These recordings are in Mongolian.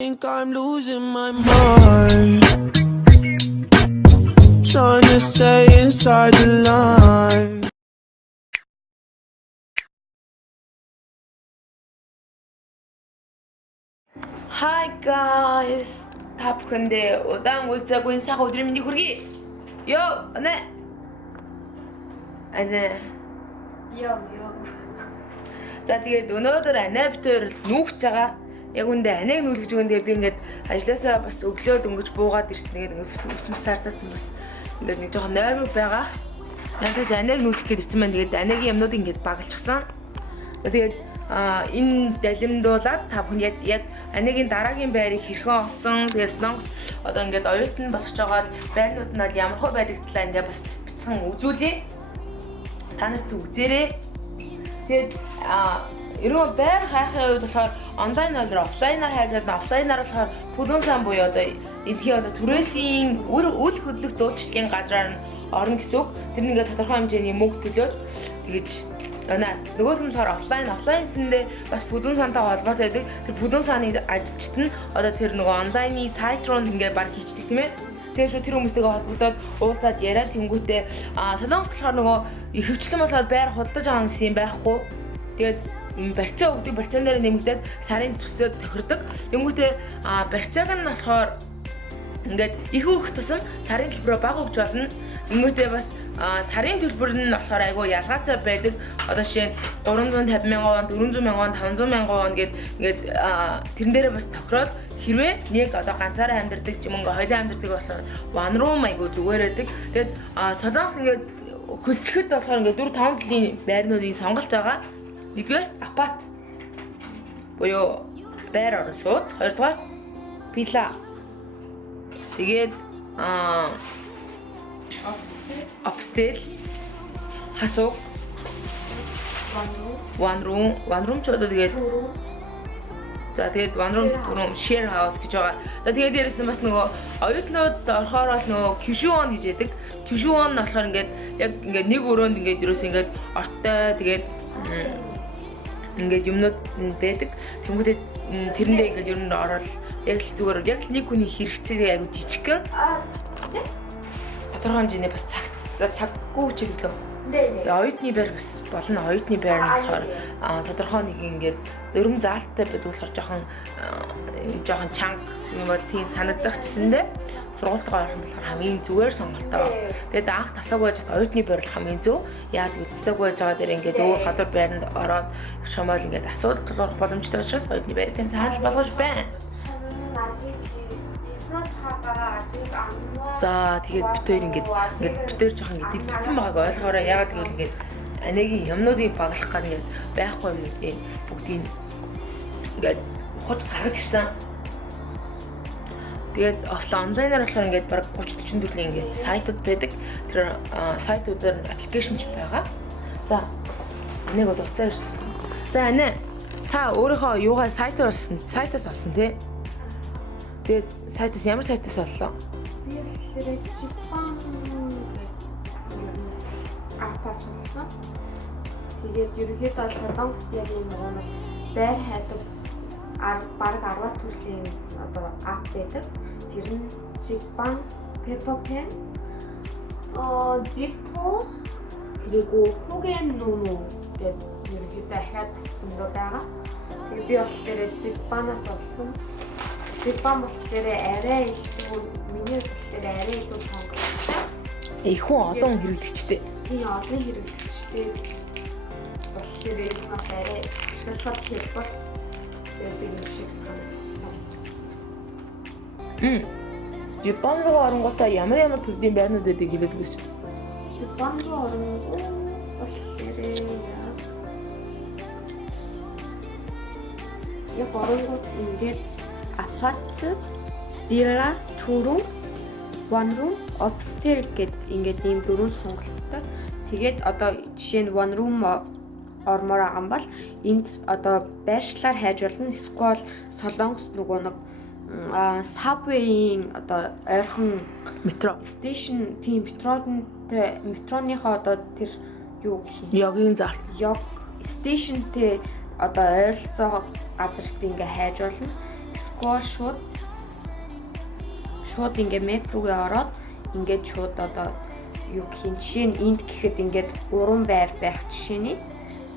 Think I'm losing my mind, trying to stay inside the line. Hi guys, та бүхэндээ удаан уулзаагүй сайхан өдрийн мэндийг хүргэе. Йоо, Ане. Йоо. За тэгээд өнөөдөр Ане битээр нүүгч байгаа. Яг үндэ Анег нүүлгэж өгөндөө би ингээд ажилласаа бас өглөө дөнгөж буугаад ирсэн. Тэгээд ингээд ус сарцсан бас ингээд нэг жоохон нойрмог байгаа. Надад Анег нүүлгэх гээд ирсэн байна. Тэгээд Анегийн юмнууд ингээд багалчихсан. Тэгээд энэ далимдуулаад та бүхэн яг Анегийн дараагийн байрыг хэрхэн олсон. Тэгээд Солонгос одоо ингээд оюутан босч байгаа байрнууд нь ямар хөө байдаг талаа ингээд бас бицхан үзүүлээ. Та нар ч үзээрэй. Тэгээд ерөө байр хайхын үед болохоор онлайнаар офлайнаар хайж чадна. Офлайнаар болохоор Бүдүүн сан буюу одоо эдгээр одоо түрээсийн үл хөдлөх зуулчлалын газраар нь орно гэсэн үг. Тэр нэгээ тодорхой хэмжээний мөнгө төлөөд тэгэж нөгөөх нь болохоор офлайн гэсэндээ бас Бүдүүн сантай холбоотой байдаг. Тэр Бүдүүн саны ажилчид нь одоо тэр нөгөө онлайны сайт руу ингээ баг хийчихдэг тийм ээ. Тэгээд тэр хүмүүстэйгээ холбогдоод уулзаад яриад тэнгүүтээ Солонгос болохоор нөгөө ихэвчлэн болохоор байр худалдаж авах гэсэн юм байхгүй. Тэгээд барьцаа өгдөг, барьцаан дээр нэмэгдээд сарын төлсөд тохирдог. Тэнгүүтээ барьцааг нь болохоор ингээд их өгөх тусам сарын төлбөрөөр бага өгч болно. Тэнгүүтээ бас сарын төлбөр нь болохоор айгүй ялгаатай байдаг. Одоо жишээ нь 350 мянган вон, 400 мянган вон, 500 мянган вон гээд ингээд тэрэн дээрээ бас тохироод хэрвээ нэг одоо ганцаараа амьдардаг ч юм уу хоёлаа амьдардаг болохоор one room айгүй зүгээр байдаг. Тэгээд Солонгос ингээд хөлсөхөд болохоор ингээд 4-5 жилийн байрнуудыг сонголж байгаа. Нэгдүгээр апарт буюу байр орон сууц, хоёрдугаар вилла. Тэгээд upstairs хасуу one room ч одоо тэгээд за тэгээд one room share house гэж байгаа. За тэгээд дээрэс нь бас нөгөө оюутнууд орохоор бол нөгөө кишуон гэж яддаг. Кишуон нь болохоор ингээд яг ингээд нэг өрөөнд ингээд ерөөс ингээд ортой тэгээд ингээд юмнууд байдаг. Тэнгүүтээ тэрэндээ ингээд ер нь ороод яг л зүгээр яг нэг хүний хэрэгцээ аягүй жижигхэн. Тодорхой хэмжээний бас цаггүй чиглэлөө. Оюутны байр бас болно. Оюутны байр нь болохоор тодорхой нэг ингээд өрөм заалттай байдаг болохоор жоохон чанга юм бол тийм санагдах гэсэндээ сургуультайгаа орох болохоор хамгийн зүгээр сонголтоо. Тэгээд анх тасаагүй байж хат оюутны байр бол хамгийн зөв. Яг үдсээгүй байж байгаа дээр ингээд өөр гадуур байранд ороод шамаал ингээд асуудал тулгарх боломжтой учраас оюутны байрыг тань санал болгож байна. За тэгээд бид хоёр ингээд бид хоёр жоохон гэдэг бэлдсэн байгааг ойлгоорой. Ягаад гэвэл ингээд Анегийн юмнуудыг баглах гад ингээд байхгүй юмнуудыг бүгдийг ингээд хот гаргаж ирсэн. Тэгээд онлайнаар болохоор ингээд баг 30-40 төрлийн ингээд сайтууд байдаг. Тэр сайтуудаар аппликейшн ч байгаа. За нэг бол уцаар ирсэн. За Ане та өөрийнхөө юугаар сайтаас олсон тий? Тэгээд сайтаас ямар сайтаас оллоо? Би тэгэхээр Japan аппаас олсон. Тэгээд ерөнхийдөө Солонгост яг юм нэг байр хайдаг бараг 10 төрлийн одоо ап байдаг. Тэр нь Japan Petopen Ziptos 그리고 호겐노노 гэдэг ерөнхийдөө ахаад зөндөө байгаа. Тэгээд би болохоор Japan-аас олсон. Japan болохоор арай илүү миний болохоор арай илүү сонгогдсон. Их хүн олон хэрэглэгчтэй. Тийм олон хэрэглэгчтэй болохоор энэ маань арай ашиглахад хялбар байдаг юм шиг санагдсан. Japan руу оронгоосаа ямар төрлийн байрнууд байдаг хэлээд өгөөч. Japan руу оронгоо болохоор яг оронгууд ингээд апарт, вилла, two-room, one room, upstairs гэд ингээд ийм дөрвөн сонголттой. Тэгээд одоо жишээ нь one room ормоор байгаа юм бол энд одоо байршлаар хайж болно. Эсвэл Солонгос нөгөө нэг subway-ийн одоо ойрхон метро station тийм метроныхоо одоо тэр юу гэх юм Йогийн заалт. Йог stationтэй одоо ойролцоо газарт ингээ хайж болно. болохгүй шууд ингээ map руугээ ороод ингээд шууд одоо юу гэх юм жишээ нь энд гэхэд ингээд 3 байр байх жишээний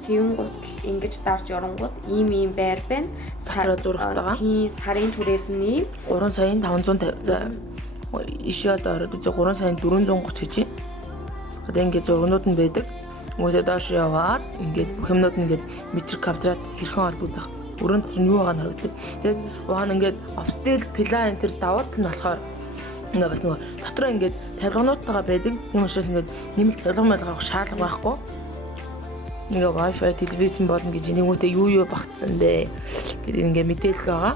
тэгэнгүүт ингэж дарж оронгууд ийм байр байна. Сараа зурагтайгаа. Тийм сарын түрээс нь 3 сая 550 за ишээ одоо ороод үзээ 3 сая 430 гэж байна. Одоо ингээд зургнууд нь байдаг. Өөдөө доош яваад ингээд бүх юмнууд нь ингээд метр квадрат хэрхэн холбогдох өрөөнд чинь юу байгаа нь харагддаг. Тэгээд угаана ингээд обстел план энэ төр даваад нь болохоор ингээд бас нөгөө дотроо ингээд тавилгануудтайгаа байдаг. Юм учраас ингээд нэмэлт тавилга авах шаардлага байхгүй. Нэг Wi-Fi телевизэн болно гэж нэгөөтэй юу багтсан бэ гэдэг ингээд мэдээлэл байгаа.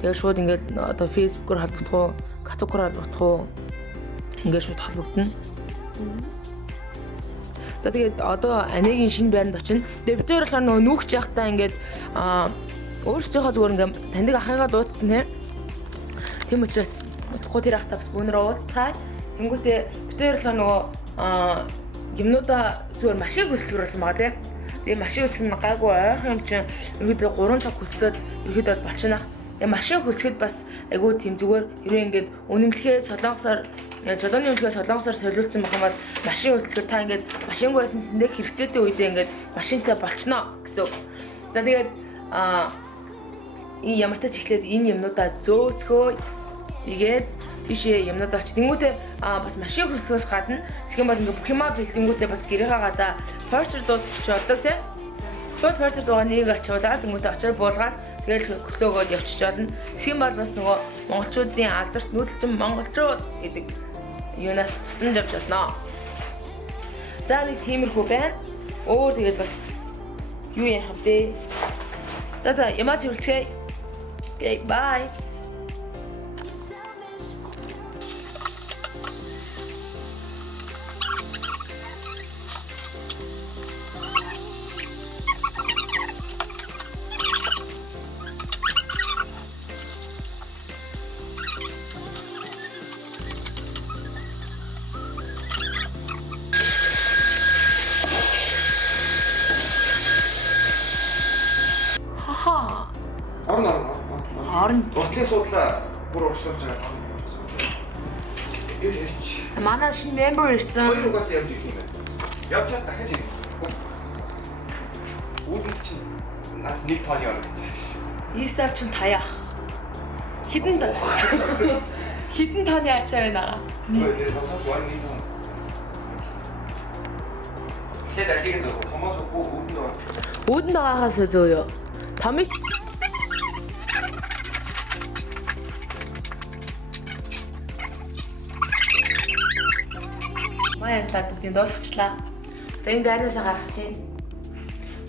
Тэгээд шууд ингээд одоо Facebook-оор холбогдох уу, Kakaoгаар холбогдох уу ингээд шууд холбогдно. За тэгээд одоо Анегийн шинэ байранд очино. Тэгээд бид хоёр болохоор нөгөө нүүгч яхтаа ингээд өөрсдийнхөө зүгээр ингээд таньдаг ахыгаа дуудсан тийм учраас утгагүй тэр ахтаа бас бүүнөрөө уулзцгаая. Тэнгүүтээ бид хоёр болохоор нөгөө юмнуудаа зүгээр машин хөсөлгөрүүлсэн байгаа тийм. Тэгээд машин хөсөлгөн гайгүй ойрхон юм чинь ерөөдөө 3 цаг хөслөөд ерөөдөө болчихнах. Машин хөлсгöd бас айгүй тийм зүгээр хэрвээ ингээд үнэмлэхээ солонгосоор жолооны үнэмлэхээ солонгосоор солиулсан байх юм бол машин хөлсгöd та ингээд машингүй байсан зэндээ хэрэгцээтэй үедээ ингээд машинтай болчихно гэсэн үг. За тэгээд энэ ямар ч ихлээд энэ юмнуудаа зөөцгөө тэгээд тийшээ юмнуудаа очиж тэнгүүтээ бас машин хөлсгөөс гадна тэгэх юм бол ингээд бүх юмаа бэлдэнгүүтээ бас гэрээгээ гадаа порчер дуудчих болдог тийм. Шууд порчер дуугаа нэг ачуулаад тэнгүүтээ очиж буулгаад тэгэл хөсөөгөөд явчих жолно. Тэгэх юм бол бас нөгөө монголчуудын алдарт нүүдэлчин монголчууд гэдэг юунаас тусламж авч болно. За нэг тиймэрхүү байна. Өөр тэгээд бас юу яах вэ? За ямаач хүрэлцгээе. Okay, bye. Орон. Уртлын суудлаа бүр уршуулж байгаа. Манай шинэ member ирсэн. Хоёрогоос явж ирэх юм байна. Явж чад дахиж ирэх. Үүдэн чинь наад нэг тооны орно. Ийсаа чин таях. Хідэн тооны ачаа байна. Хэд ахиг зөв томоос үүдэн доо. Үүдэн байгаагаас зөө юу. Томик Маяглаад бүгдийг дуусгачлаа. Одоо энэ байрнаасаа гарах чинь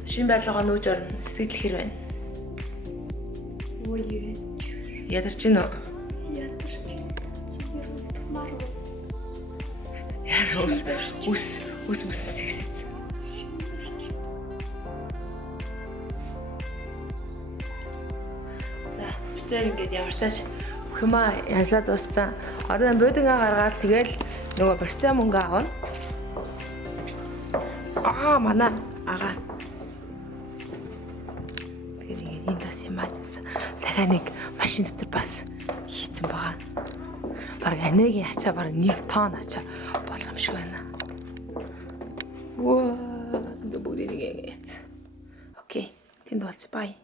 шинэ байрлалгаа нүүж орно. Сэтгэл хэр байна? Ой Ядарч гин үү? ядарч зүгээр утмаар Яг ус сэгсэц. За бид ингээд явартаач хэмаа янзлаа дууссан. Одоо бодингаа гаргаад тэгэл нөгөө барьцаа мөнгө авна. Манай ага. Тэгээд энэ тас юм аа. Дахиад нэг машин дотор бас хийцэн байгаа. Бараг Анегийн ачаа бараг 1 тонн ачаа болох юм шиг байна. Воо, бүгдийг ингэж. Окей, тэнд болц бай.